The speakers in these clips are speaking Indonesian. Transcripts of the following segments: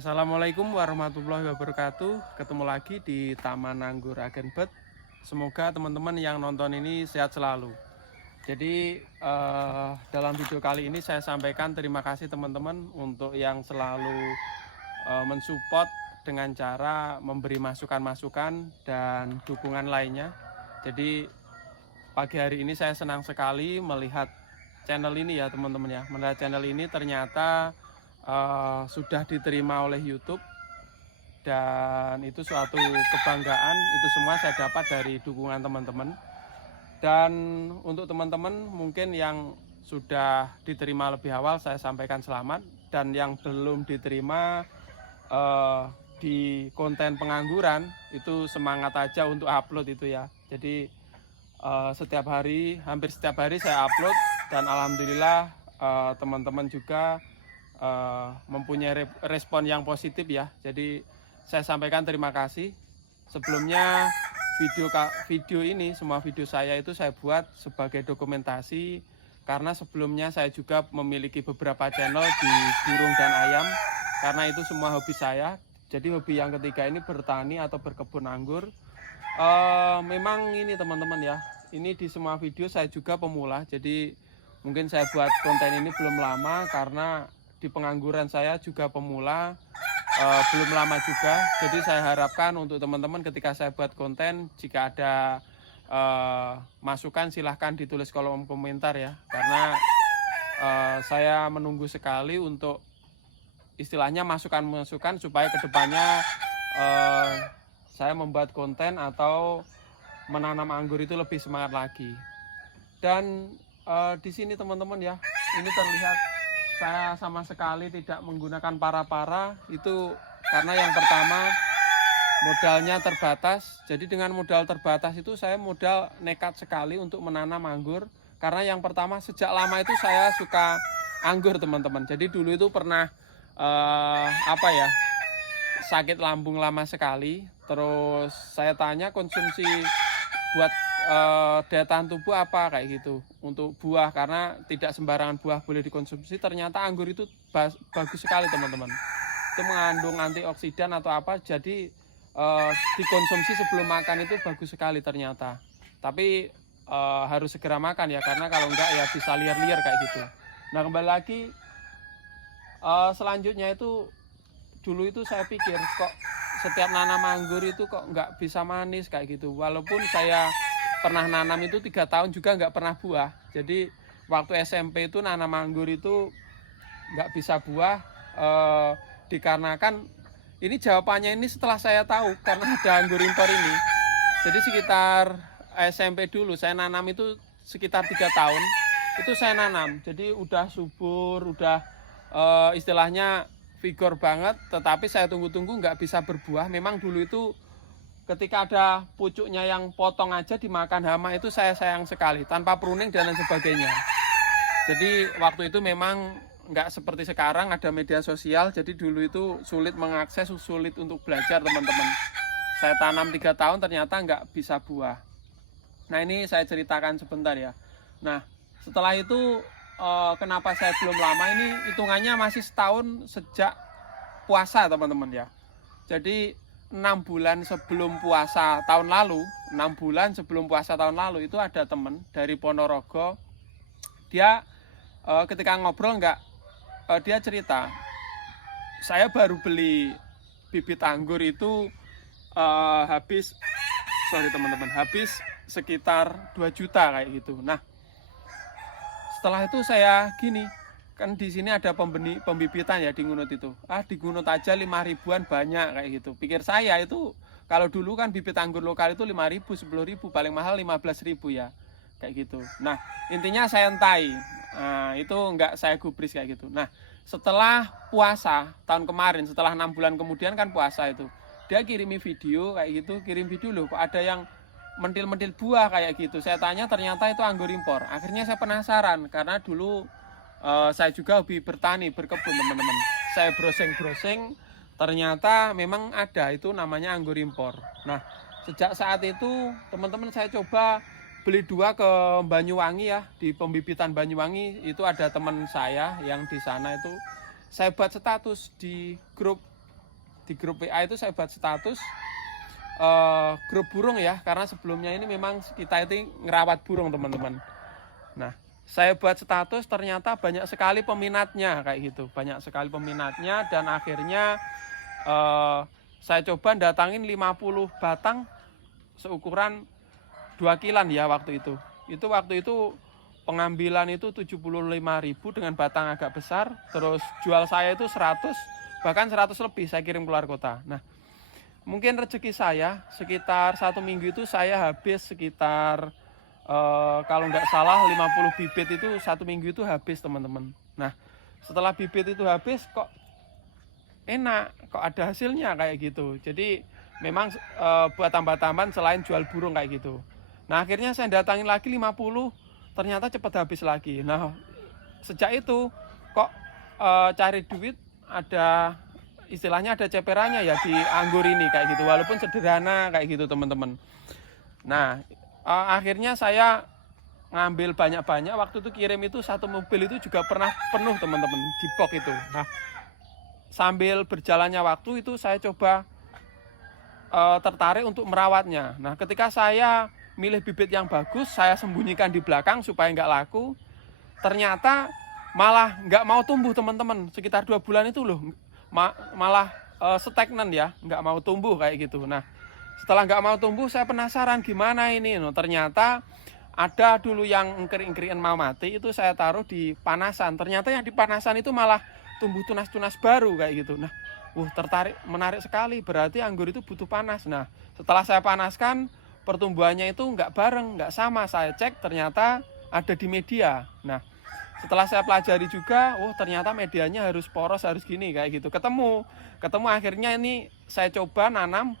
Assalamualaikum warahmatullahi wabarakatuh. Ketemu lagi di Taman Anggur Agenbet. Semoga teman-teman yang nonton ini sehat selalu. Jadi dalam video kali ini saya sampaikan terima kasih teman-teman untuk yang selalu mensupport dengan cara memberi masukan-masukan dan dukungan lainnya. Jadi pagi hari ini saya senang sekali melihat channel ini ya teman-teman ya. Melihat channel ini ternyata sudah diterima oleh YouTube, dan itu suatu kebanggaan. Itu semua saya dapat dari dukungan teman-teman. Dan untuk teman-teman mungkin yang sudah diterima lebih awal, saya sampaikan selamat. Dan yang belum diterima di konten pengangguran, itu semangat aja untuk upload itu ya. Jadi setiap hari, hampir setiap hari saya upload, dan alhamdulillah teman-teman juga mempunyai respon yang positif ya. Jadi saya sampaikan terima kasih. Sebelumnya video ini, semua video saya itu saya buat sebagai dokumentasi, karena sebelumnya saya juga memiliki beberapa channel di burung dan ayam, karena itu semua hobi saya. Jadi hobi yang ketiga ini bertani atau berkebun anggur. Memang ini teman-teman ya, ini di semua video saya juga pemula, jadi mungkin saya buat konten ini belum lama karena di pengangguran saya juga pemula, belum lama juga. Jadi saya harapkan untuk teman-teman ketika saya buat konten, jika ada masukan silahkan ditulis kolom komentar ya. Karena saya menunggu sekali untuk istilahnya masukan-masukan supaya kedepannya saya membuat konten atau menanam anggur itu lebih semangat lagi. Dan di sini teman-teman ya, ini terlihat saya sama sekali tidak menggunakan para-para. Itu karena yang pertama modalnya terbatas. Jadi dengan modal terbatas itu saya modal nekat sekali untuk menanam anggur. Karena yang pertama, sejak lama itu saya suka anggur teman-teman. Jadi dulu itu pernah sakit lambung lama sekali. Terus saya tanya konsumsi buat daya tahan tubuh apa kayak gitu untuk buah, karena tidak sembarangan buah boleh dikonsumsi. Ternyata anggur itu bagus sekali teman-teman, itu mengandung antioksidan atau apa, jadi dikonsumsi sebelum makan itu bagus sekali ternyata. Tapi harus segera makan ya, karena kalau enggak ya bisa liar-liar kayak gitu. Nah kembali lagi, selanjutnya itu dulu itu saya pikir kok setiap nanam anggur itu kok nggak bisa manis kayak gitu. Walaupun saya pernah nanam itu 3 tahun juga nggak pernah buah. Jadi waktu SMP itu nanam anggur itu nggak bisa buah, dikarenakan ini jawabannya ini setelah saya tahu karena ada anggur impor ini. Jadi sekitar SMP dulu saya nanam itu sekitar 3 tahun itu saya nanam. Jadi udah subur, udah istilahnya vigor banget, tetapi saya tunggu-tunggu nggak bisa berbuah. Memang dulu itu ketika ada pucuknya yang potong aja dimakan hama, itu saya sayang sekali, tanpa pruning dan lain sebagainya. Jadi waktu itu memang nggak seperti sekarang ada media sosial, jadi dulu itu sulit mengakses, sulit untuk belajar teman-teman. Saya tanam 3 tahun ternyata nggak bisa buah. Nah ini saya ceritakan sebentar ya. Nah setelah itu kenapa saya belum lama, ini hitungannya masih setahun sejak puasa teman-teman ya. Jadi 6 bulan sebelum puasa tahun lalu, 6 bulan sebelum puasa tahun lalu itu ada teman dari Ponorogo. Dia ketika ngobrol dia cerita, saya baru beli bibit anggur itu habis sekitar 2 juta kayak gitu. Nah setelah itu saya gini, kan di sini ada pembibitan ya di Ngunut itu. Di Ngunut aja 5 ribuan banyak kayak gitu. Pikir saya itu kalau dulu kan bibit anggur lokal itu 5 ribu, 10 ribu, paling mahal 15 ribu ya. Kayak gitu. Nah, intinya saya entai. Nah, itu enggak saya gubris kayak gitu. Nah, setelah puasa tahun kemarin, setelah 6 bulan kemudian kan puasa itu. Dia kirimi video kayak gitu, kirim video loh kok ada yang mentil-mentil buah kayak gitu. Saya tanya ternyata itu anggur impor. Akhirnya saya penasaran karena dulu saya juga hobi bertani, berkebun teman-teman. Saya browsing-browsing, ternyata memang ada itu namanya anggur impor. Nah sejak saat itu teman-teman saya coba beli 2 ke Banyuwangi ya, di pembibitan Banyuwangi itu ada teman saya yang di sana itu. Saya buat status di grup di grup WA itu saya buat status grup burung ya, karena sebelumnya ini memang kita itu ngerawat burung teman-teman. Nah, saya buat status, ternyata banyak sekali peminatnya kayak gitu, banyak sekali peminatnya, dan akhirnya saya coba datangin 50 batang seukuran 2 kilan ya waktu itu. Waktu itu pengambilan itu 75.000 dengan batang agak besar, terus jual saya itu 100, bahkan 100 lebih saya kirim keluar kota. Nah, mungkin rezeki saya sekitar 1 minggu itu saya habis sekitar kalau nggak salah 50 bibit itu 1 minggu itu habis teman-teman. Nah, setelah bibit itu habis kok enak, kok ada hasilnya kayak gitu. Jadi memang buat tambah-tambahan selain jual burung kayak gitu. Nah, akhirnya saya datangin lagi 50, ternyata cepat habis lagi. Nah, sejak itu kok cari duit ada istilahnya ada ceperannya ya di anggur ini kayak gitu, walaupun sederhana kayak gitu teman-teman. Nah, akhirnya saya ngambil banyak-banyak. Waktu itu kirim itu 1 mobil itu juga pernah penuh teman-teman di box itu. Nah, sambil berjalannya waktu itu saya coba tertarik untuk merawatnya. Nah, ketika saya milih bibit yang bagus, saya sembunyikan di belakang supaya nggak laku. Ternyata malah nggak mau tumbuh teman-teman. Sekitar 2 bulan itu loh, malah stagnan ya, nggak mau tumbuh kayak gitu. Nah, setelah nggak mau tumbuh, saya penasaran gimana ini. Nah, ternyata ada dulu yang engkeri-engkerian mau mati, itu saya taruh di panasan. Ternyata yang di panasan itu malah tumbuh tunas-tunas baru kayak gitu. Nah, menarik sekali. Berarti anggur itu butuh panas. Nah, setelah saya panaskan, pertumbuhannya itu nggak bareng, nggak sama. Saya cek ternyata ada di media. Nah, setelah saya pelajari juga, ternyata medianya harus poros, harus gini kayak gitu. Ketemu akhirnya ini saya coba nanam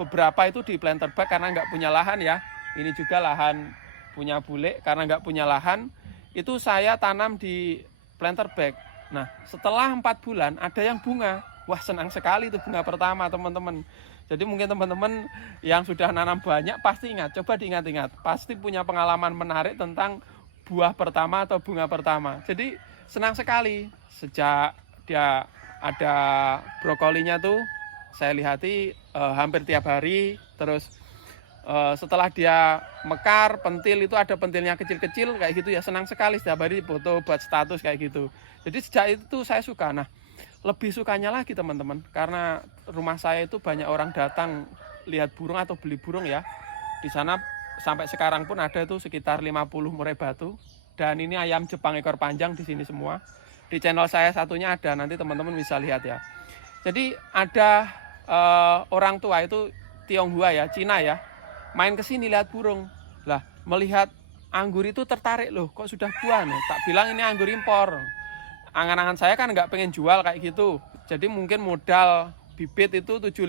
beberapa itu di planter bag karena nggak punya lahan ya. Ini juga lahan punya bule, karena nggak punya lahan itu saya tanam di planter bag. Nah, setelah 4 bulan ada yang bunga. Wah, senang sekali itu bunga pertama teman-teman. Jadi mungkin teman-teman yang sudah nanam banyak pasti ingat, coba diingat-ingat, pasti punya pengalaman menarik tentang buah pertama atau bunga pertama. Jadi senang sekali. Sejak dia ada brokolinya tuh saya lihati hampir tiap hari. Terus setelah dia mekar, pentil itu ada pentilnya kecil-kecil kayak gitu ya, senang sekali setiap hari foto buat status kayak gitu. Jadi sejak itu saya suka. Nah, lebih sukanya lagi teman-teman, karena rumah saya itu banyak orang datang lihat burung atau beli burung ya. Di sana sampai sekarang pun ada itu sekitar 50 murai batu. Dan ini ayam Jepang ekor panjang di sini semua. Di channel saya satunya ada, nanti teman-teman bisa lihat ya. Jadi ada orang tua itu Tionghoa ya, Cina ya, main ke sini lihat burung. Lah, melihat anggur itu tertarik loh, kok sudah buah nih. Tak bilang ini anggur impor. Angan-angan saya kan nggak pengen jual kayak gitu. Jadi mungkin modal bibit itu 75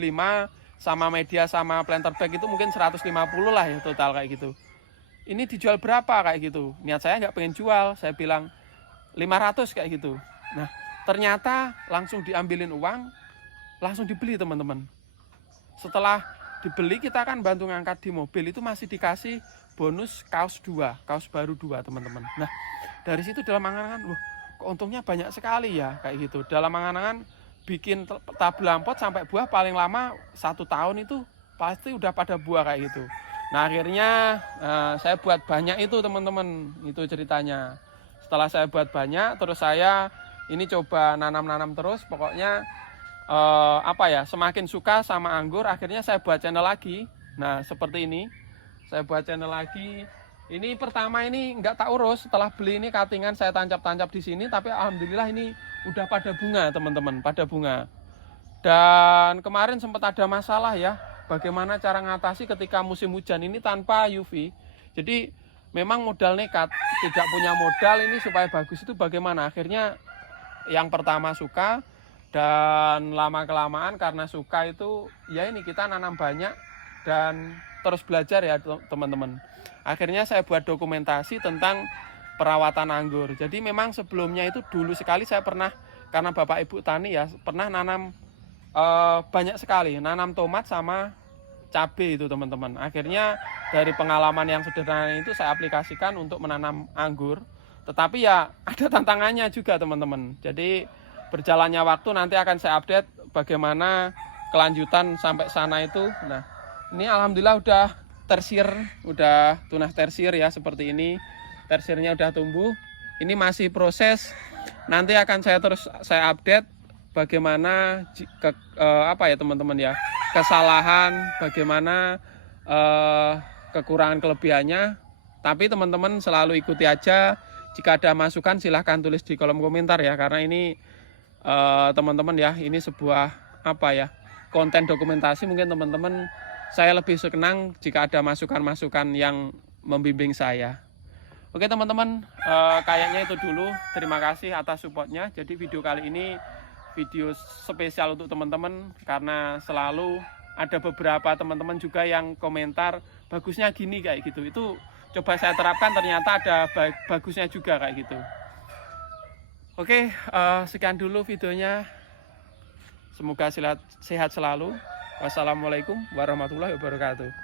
sama media sama planter bag itu mungkin 150 lah ya total kayak gitu. Ini dijual berapa kayak gitu. Niat saya nggak pengen jual, saya bilang 500 kayak gitu. Nah, ternyata langsung diambilin uang, langsung dibeli teman-teman. Setelah dibeli kita kan bantu ngangkat di mobil, itu masih dikasih bonus kaos 2, kaos baru 2 teman-teman. Nah, dari situ dalam angan-angan, untungnya banyak sekali ya kayak gitu. Dalam angan-angan bikin tablampot sampai buah paling lama 1 tahun itu pasti udah pada buah kayak gitu. Nah, akhirnya saya buat banyak itu teman-teman, itu ceritanya. Setelah saya buat banyak, terus saya ini coba nanam-nanam terus. Pokoknya semakin suka sama anggur, akhirnya saya buat channel lagi. Nah, seperti ini, saya buat channel lagi. Ini pertama ini nggak tak urus, setelah beli ini cuttingan saya tancap-tancap di sini, tapi alhamdulillah ini udah pada bunga teman-teman, pada bunga. Dan kemarin sempat ada masalah ya, bagaimana cara ngatasi ketika musim hujan ini tanpa UV. Jadi memang modal nekat, tidak punya modal ini supaya bagus itu bagaimana. Akhirnya yang pertama suka, dan lama-kelamaan karena suka itu ya ini kita nanam banyak dan terus belajar ya teman-teman. Akhirnya saya buat dokumentasi tentang perawatan anggur. Jadi memang sebelumnya itu dulu sekali saya pernah, karena bapak ibu tani ya, pernah nanam banyak sekali, nanam tomat sama cabai itu teman-teman. Akhirnya dari pengalaman yang sederhana itu saya aplikasikan untuk menanam anggur. Tetapi ya ada tantangannya juga teman-teman. Jadi berjalannya waktu nanti akan saya update bagaimana kelanjutan sampai sana itu. Nah, ini alhamdulillah udah tersir, udah tunas tersir ya seperti ini. Tersirnya udah tumbuh. Ini masih proses. Nanti akan saya update bagaimana apa ya teman-teman ya, kesalahan, bagaimana kekurangan kelebihannya. Tapi teman-teman selalu ikuti aja. Jika ada masukan silahkan tulis di kolom komentar ya, karena ini teman-teman ya, ini sebuah apa ya, konten dokumentasi. Mungkin teman-teman saya lebih senang jika ada masukan-masukan yang membimbing saya. Oke teman-teman, kayaknya itu dulu. Terima kasih atas supportnya. Jadi video kali ini video spesial untuk teman-teman, karena selalu ada beberapa teman-teman juga yang komentar bagusnya gini kayak gitu. Itu coba saya terapkan, ternyata ada bagusnya juga kayak gitu. Oke, sekian dulu videonya. Semoga sehat selalu. Wassalamualaikum warahmatullahi wabarakatuh.